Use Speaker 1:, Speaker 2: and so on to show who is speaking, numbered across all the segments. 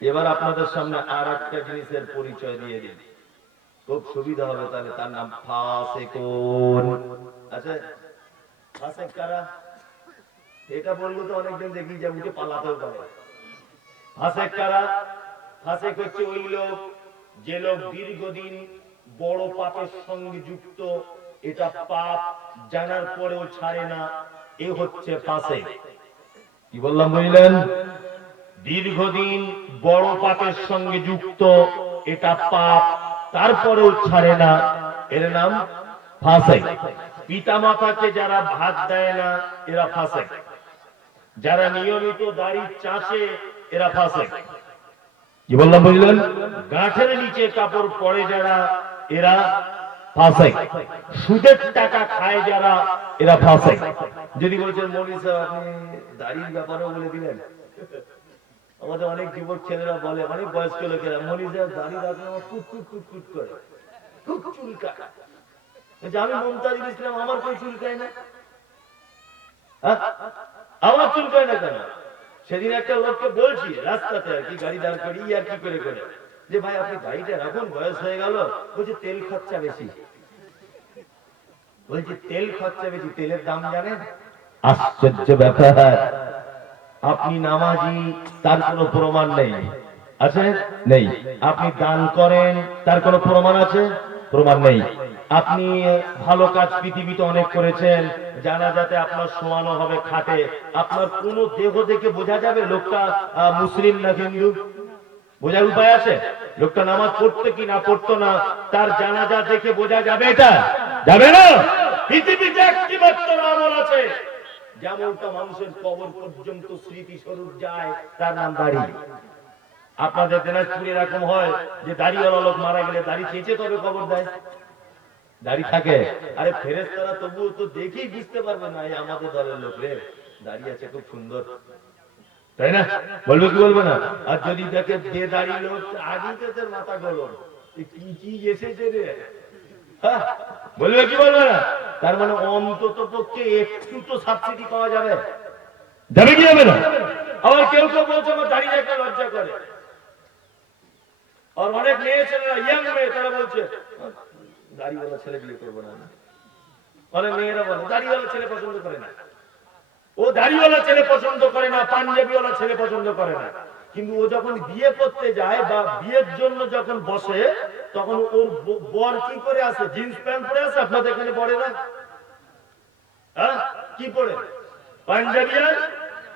Speaker 1: এবার আপনাদের সামনে আর একটা জিনিসের পরিচয় দিয়ে দিন খুব সুবিধা হবে তাহলে তার নাম ফাসেকুন। আচ্ছা কারা? এটা বললে তো অনেকদিন দেখি যে উঠে পালাতেও পারে ফাসেক কারা? ফাসেক হচ্ছে ওই লোক যে লোক দীর্ঘদিন বড় পাপের সঙ্গে যুক্ত। এটা পাপ জানার পরেও ছাড়ে না। এ হচ্ছে ফাসেক। কি বললাম বুঝলেন? দীর্ঘদিন বড় পাপের সঙ্গে যুক্ত এটা পাপ, তারপরেও ছাড়ে না। এর নাম ফাসেক। পিতা মাতাকে যারা ভাত দেয় না, এরা ফাসেক। যারা নিয়মিত দাড়ি চাষে এরা ফাসেক। কি বললাম, বুঝলেন? গাঁঠের নিচে কাপড় পরে যারা, এরা ফাসেক। সুদের টাকা খায় যারা, এরা ফাসেক। যদি বলছেন, মৌলী সাহেব আপনি দাড়ির ব্যাপারেও বলে দিলেন? আমাদের অনেক যুবক ছেলেরা বলে, অনেক বয়স্ক লোকেরা সাহেব দাড়ি রাখলে আমার কুট কুট করে। খুব চুলকা আমি মমতাজুল ইসলাম, আমার কেউ চুলকায় না? হ্যাঁ? আমার চুলকায় না কেন? সেদিন একটা লোককে বলছি, রাস্তাতে আর কি, গাড়ি দাঁড় করি আর কি করে করে। যে, ভাই, আপনি গাড়িটা রাখুন, বয়স হয়ে গেল। বলছে, তেল খরচা বেশি। বলছি, তেল খরচা বেশি, তেলের দাম জানেন? আশ্চর্য ব্যাপার। আপনি নামাজি, তার কোনো প্রমাণ নেই। আছে? নেই। আপনি দান করেন, তার কোনো প্রমাণ আছে? প্রমাণ নেই। আপনি ভালো কাজ পৃথিবীতে অনেক করেছেন জানা যাতে আপনার সমানো হবে খাটে। আপনার কোন দেহ দেখে বোঝা যাবে, লোকটা মুসলিম না হিন্দু? বোঝার উপায় আছে? লোকটা নামাজ পড়তো কি না পড়তো না, তার জানাজা দেখে বোঝা যাবে এটা? যাবে না? পৃথিবীতে একটি মাত্র আমল আছে। যেমনটা মানুষের কবর পর্যন্ত স্মৃতি স্বরূপ যায়, তার নাম দাড়ি। আপনাদের দিনাজপুরে এরকম হয় যে দাড়িওয়ালা লোক মারা গেলে দাড়ি চেঁচে তবে কবর দেয়। দাড়ি থাকে। আরে ফেরেস্তারা তবুও তো দেখেই বুঝতে পারবে না, এই আমাদের দলের লোক রে। দাড়ি আছে খুব সুন্দর। তাই না? বলবে কি বলবে না? আর যদি দেখে যে দাড়ি লোক আগেই তো তোর মাথা এ কি কি এসেছে রে? হ্যাঁ? বলবে কি বলবে না? তার মানে অন্তত পক্ষে একটু তো সাবসিডি পাওয়া যাবে। যাবে কি যাবে না? আবার কেউ কেউ বলছে আমার দাড়ি দেখে লজ্জা করে। আর অনেক মেয়ে ছেলেরা ইয়াং মেয়ে তারা বলছে দাড়িওয়ালা ছেলে বিয়ে করব না। অনেক মেয়েরা বলে দাড়িওয়ালা ছেলে পছন্দ করে না। ও দাড়িওয়ালা ছেলে পছন্দ করে না পাঞ্জাবিওয়ালা ছেলে পছন্দ করে না। কিন্তু ও যখন বিয়ে করতে যায় বা বিয়ের জন্য যখন বসে, তখন ওর বর কি করে আসে জিন্স প্যান্ট পরে আসে আপনাদের এখানে পরে না হ্যাঁ? কি পরে? পাঞ্জাবি আর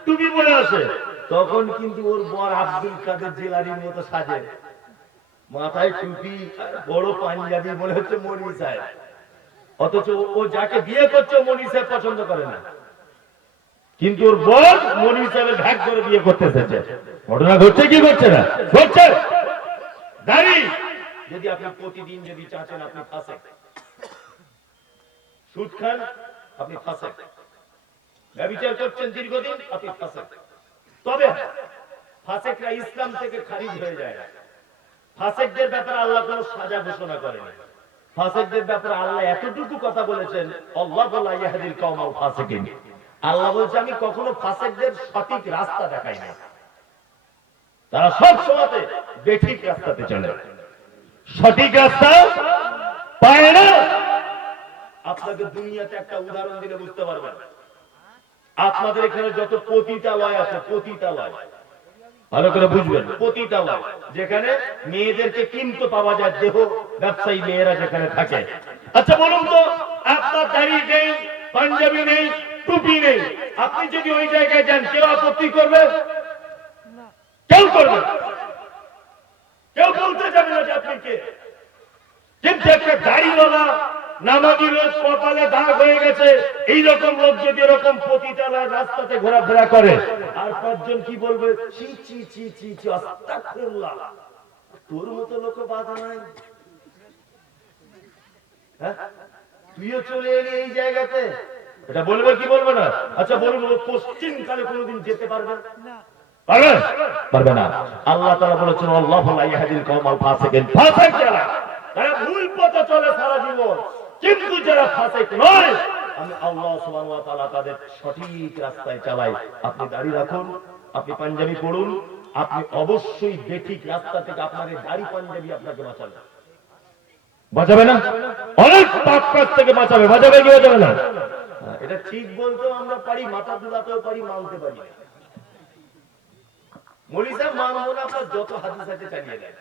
Speaker 1: টুপি পরে আসে তখন কিন্তু ওর বর আব্দুল কাদের জেলারির মতো সাজে। মাথায় টুপি বড় পাঞ্জাবি মনে হচ্ছে মনি সাহেব অথচ ও যাকে বিয়ে করছে মনি সাহেব পছন্দ করে না। কিন্তু ওর বর মনি সাহেবের ভ্যাগ করে বিয়ে করতে এসেছে। ঘটনা ঘটছে কি ঘটছে না? ঘটছে। দাড়ি যদি আপনি প্রতিদিন যদি চাচ্ছেন আপনি ফাঁসে। সুদ খান, আপনি ফাঁসে। ব্যবচার করছেন দীর্ঘদিন, আপনি ফাঁসে। তবে ফাঁসেকরা ইসলাম থেকে খারিজ হয়ে যায় ফাসেকদের ব্যাপারে আল্লাহ কোন সাজা ঘোষণা করেন। ফাঁসেকদের ব্যাপারে আল্লাহ এতটুকু কথা বলেছেন, আল্লাহ বলা ইয়াহাদিল কওমাল ফাসিকিন। আল্লাহ বলছে, আমি কখনো ফাসেকদের সঠিক রাস্তা দেখাই না তারা সব সময়তে বেঠিক রাস্তাতে চলে সঠিক রাস্তা পায় না। আপনাকে দুনিয়াতে একটা উদাহরণ দিলে বুঝতে পারবেন। আপনাদের এখানে যত পতিতালয় আছে, পতিতালয়, ভালো করে বুঝবেন, পতিতালয়, যেখানে মেয়েদেরকে কিনতে পাওয়া যায় দেহ, ব্যবসায়ী মেয়েরা যেখানে থাকে। আচ্ছা বলুন তো, আপনার দাড়ি নেই, পাঞ্জাবি নেই টুপি নেই। আপনি যদি ওই জায়গায় যান, কেউ আপত্তি করবে? কেউ করবে? কেউ বলতে যাবে না যে কিন্তু একটা দাড়িওয়ালা নামাজি লোক কপালে দাগ হয়ে গেছে লোক যদি এরকম রাস্তাতে ঘোরাফেরা করে, আর পাঁচজন কি বলবে? চি চি চি চি তোর মতো লোক বাধা নাই। হ্যাঁ? তুইও চলে এলি এই জায়গাতে। এটা বলবে কি বলবে না? আচ্ছা বলুন পশ্চিম কালে কোনোদিন যেতে পারবে? পারবে? পারবে না। আল্লাহ তাআলা বলেছেন আল্লাহু লা ইয়াহদিল কওমাল ফাসিকিন। ফাসিক যারা তারা ভুল পথে চলে সারা জীবন। কিন্তু যারা ফাসিক নয় আমি আল্লাহ সুবহানাহু ওয়া তাআলা তাদের সঠিক রাস্তায় চালাই। আপনি দাড়ি রাখুন আপনি পাঞ্জাবি পড়ুন আপনি অবশ্যই বেঠিক রাস্তা থেকে আপনার দাড়ি পাঞ্জাবি আপনাকে বাঁচাবে। বাঁচাবে না? অনেক পাপ থেকে বাঁচাবে। বাঁচাবে কি বাঁচাবে না? এটা ঠিক বলতেও আমরা পারি, মাথা তুলাতেও পারি, মানতে পারি। সাহেব, মানবো না যত হাদিস আছে চালিয়ে দেয়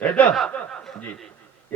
Speaker 1: তাই তো? জি।